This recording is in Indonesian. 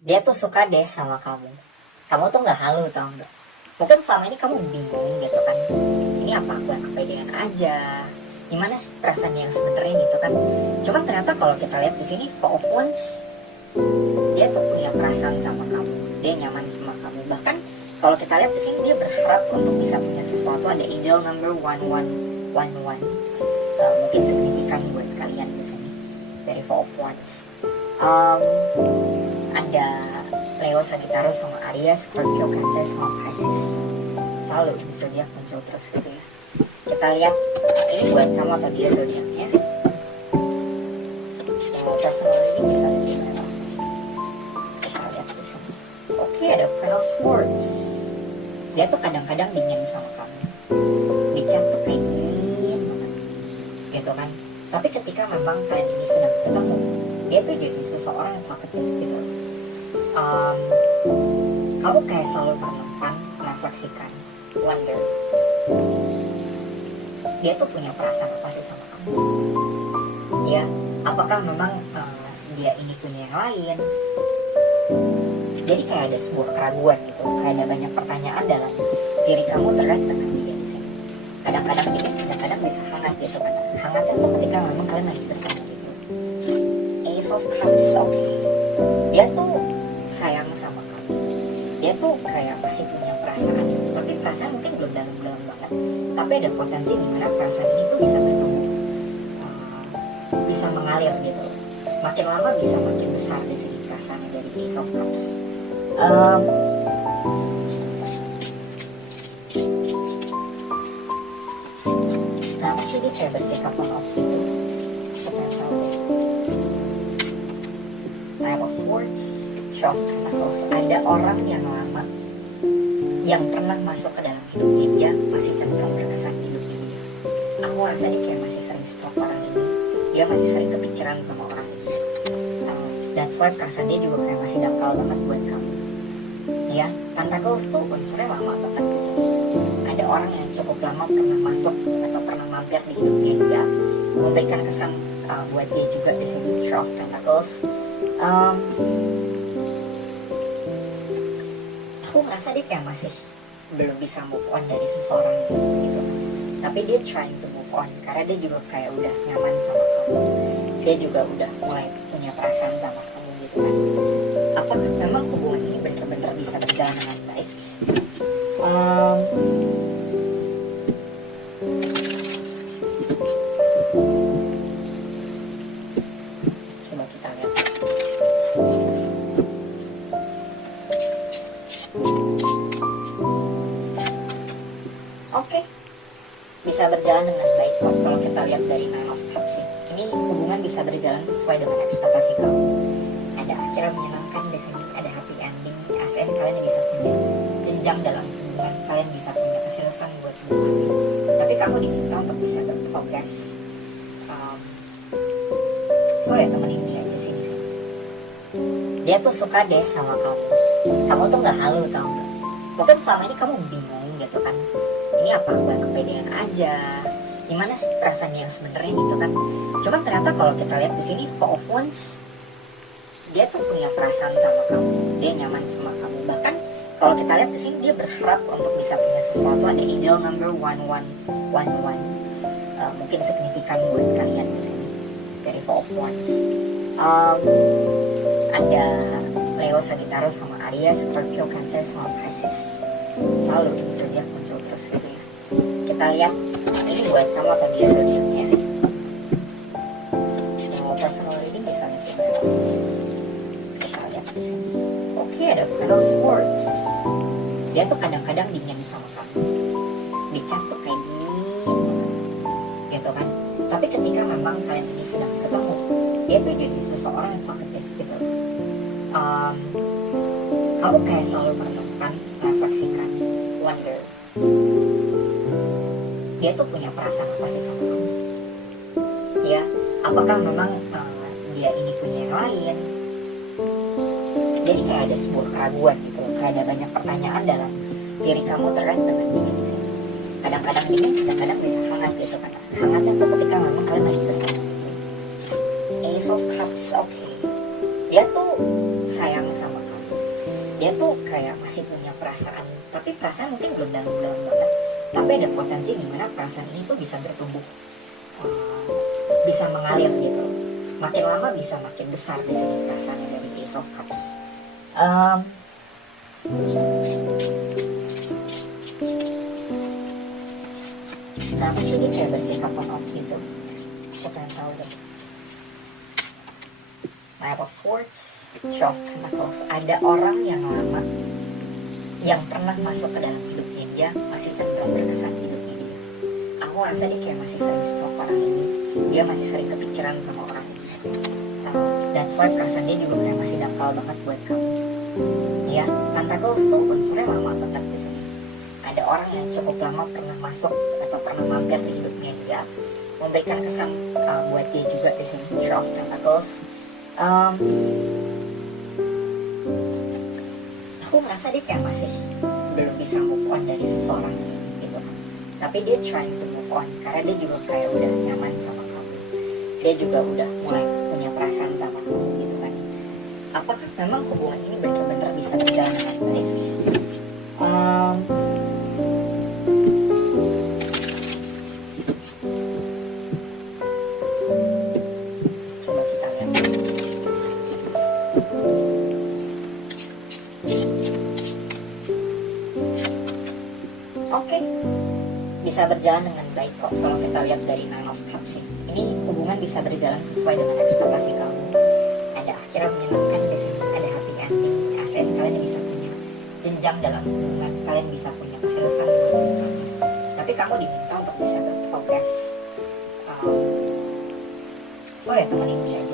dia tuh suka deh sama kamu. Kamu tuh nggak halu, tau nggak? Mungkin selama ini kamu bingung gitu kan, ini apa aku yang kepedean aja, gimana sih perasaannya yang sebenarnya gitu kan. Cuman ternyata kalau kita lihat di sini, for of wands, dia tuh punya perasaan sama kamu, dia nyaman sama kamu. Bahkan kalau kita lihat di sini, dia berharap untuk bisa punya sesuatu. Ada angel number 1111, mungkin signifikan buat kalian di sini dari four of wands. Ada Leo, Sagittarius, sama Aries, Scorpio, Cancer, sama Pisces. Selalu ini zodiak muncul terus gitu ya. Kita lihat ini buat kamu atau dia zodiaknya. Personal ini bisa gimana? Kita lihat di sini. Oke, ada Queen of Swords. Dia tuh kadang-kadang dingin sama kamu. Di chat tuh kayak dingin banget, gitu kan. Tapi ketika memang kalian ini sedang ketemu, dia tuh jadi seseorang yang talkative gitu. Kamu kayak selalu menemukan, merefleksikan, wonder, dia tuh punya perasaan apa sih sama kamu? Ya, apakah memang dia ini punya yang lain? Jadi kayak ada sebuah keraguan gitu, kayak ada banyak pertanyaan dalam diri kamu terkait dengan dia di sini. Kadang-kadang dingin, kadang-kadang bisa hangat gitu kan. Hangatnya tuh ketika memang kalian lagi bertemu gitu. Ace of Cups, oke. Dia tuh sayang sama kamu. Dia tuh kayak masih punya perasaan, tapi perasaan mungkin belum dalam-dalam banget. Tapi ada potensi dimana perasaan ini tuh bisa bertemu, bisa mengalir gitu. Makin lama bisa makin besar di sini perasaannya dari Ace of Cups. Kenapa sih dia kayak bersikap on-off gitu? Siapa yang tahu deh. Nine of Swords, Shock Pentacles. Ada orang yang lama yang pernah masuk ke dalam hidupnya dia, masih cenderung berkesan hidupnya dia. Aku rasa dia kayak masih sering stalk orang ini. Dia masih sering kepikiran sama orang ini. That's why perasaan dia juga kayak masih dangkal banget buat kamu. Ya, Pentacles tuh unsurnya lama banget di sini. Ada orang yang cukup lama pernah masuk atau pernah mampir di hidupnya dia, memberikan kesan buat dia juga di sini. Shock Pentacles. Aku ngerasa dia kayak masih belum bisa move on dari seseorang gitu. Tapi dia trying to move on karena dia juga kayak udah nyaman sama kamu. Dia juga udah mulai punya perasaan sama kamu gitu kan. Apakah memang hubungan ini benar-benar bisa berjalan dengan baik? Coba kita lihat. Oke, bisa berjalan dengan baik kok kalau kita lihat dari Nine of Cups sih. Ini hubungan bisa berjalan sesuai dengan ekspektasi kamu. Ada akhir yang menyenangkan di sini, ada happy ending. ASN kalian bisa punya jenjang dalam hubungan, kalian bisa punya keseriusan buat hubungan ini. Tapi kamu diminta untuk bisa berprogres. So ya temenin dia aja sini sih. Dia tuh suka deh sama kamu. Kamu tuh nggak halu, tau nggak? Mungkin selama ini kamu bingung gitu kan. Ini apa aku yang kepedean aja? Gimana sih perasaannya yang sebenarnya gitu kan? Cuman ternyata kalau kita lihat di sini, Four of Wands, dia tuh punya perasaan sama kamu, dia nyaman sama kamu. Bahkan kalau kita lihat di sini, dia berharap untuk bisa punya sesuatu. Ada angel number 1111, mungkin signifikan buat kalian di sini dari Four of Wands. Ada Leo, Sagittarius, sama Aries, Scorpio, Cancer, sama Pisces. Selalu ini zodiak muncul terus gitu ya. Kita lihat ini buat kamu atau dia zodiaknya. Personal reading bisa gimana? Kita lihat di sini. Oke, ada Queen of Swords. Dia tuh kadang-kadang dingin sama kamu. Di chat tuh kayak dingin, gitu kan. Tapi ketika memang kalian ini sedang ketemu, dia tuh jadi seseorang yang talkative gitu. Kamu kayak selalu menemukan, merefleksikan, wonder, dia tuh punya perasaan apa sih sama kamu? Ya, apakah memang dia ini punya yang lain? Jadi kayak ada sebuah keraguan gitu, kayak ada banyak pertanyaan dalam diri kamu terkait dengan dia di sini. Kadang-kadang dingin, kadang-kadang bisa hangat gitu kan. Hangatnya tuh ketika memang kalian lagi bertemu. Ace of Cups, oke. Dia tuh sayang sama kamu. dia tuh kayak masih punya perasaan, tapi perasaan mungkin belum dalam-dalam banget, tapi ada potensi gimana perasaan ini tuh bisa bertumbuh, bisa mengalir gitu. Makin lama bisa makin besar di sini perasaannya dari Ace of Cups. Kenapa sih dia kayak bersikap on-off gitu? Aku pengen tahu deh. Knight of Swords, Three of Pentacles. Ada orang yang lama yang pernah masuk ke dalam hidupnya dia masih cenderung berkesan di hidupnya dia. Aku rasa dia kayak masih sering stalk orang ini. Dia masih sering kepikiran sama orang ini. That's why perasaan dia juga kayak masih dangkal banget buat kamu. Ya, Pentacles tuh unsurnya lama banget di sini. Ada orang yang cukup lama pernah masuk atau pernah mampir di hidupnya dia, memberikan kesan buat dia juga di sini. Three of Pentacles. Aku ngerasa dia kayak masih belum bisa move on dari seseorang gitu kan. Tapi dia trying to move on karena dia juga kayak udah nyaman sama kamu. Dia juga udah mulai punya perasaan sama kamu gitu kan. Apakah memang hubungan ini benar-benar bisa berjalan dengan baik? Coba kita lihat. Oke, bisa berjalan dengan baik kok kalau kita lihat dari Nine of Cups ini. Ini hubungan bisa berjalan sesuai dengan ekspektasi kamu. Ada akhirnya menyenangkan di sini, ada happy ending, aset kalian bisa punya jenjang dalam hubungan, kalian bisa punya keseriusan buat hubungan. Tapi kamu diminta untuk bisa berprogres. So ya temenin dia aja.